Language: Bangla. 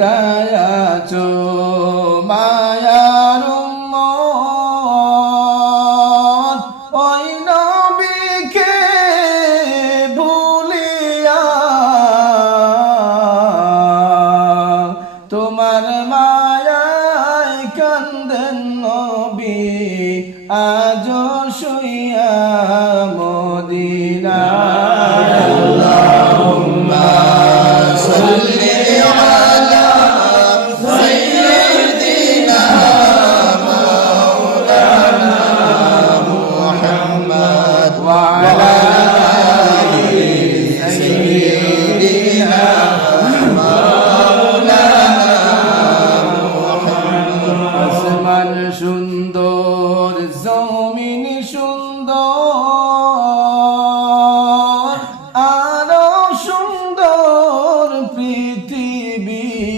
কোথায় আছো মায়ার উম্মত ওই নবীকে ভুলিয়া তোমার মায়ায় কান্দেন নবী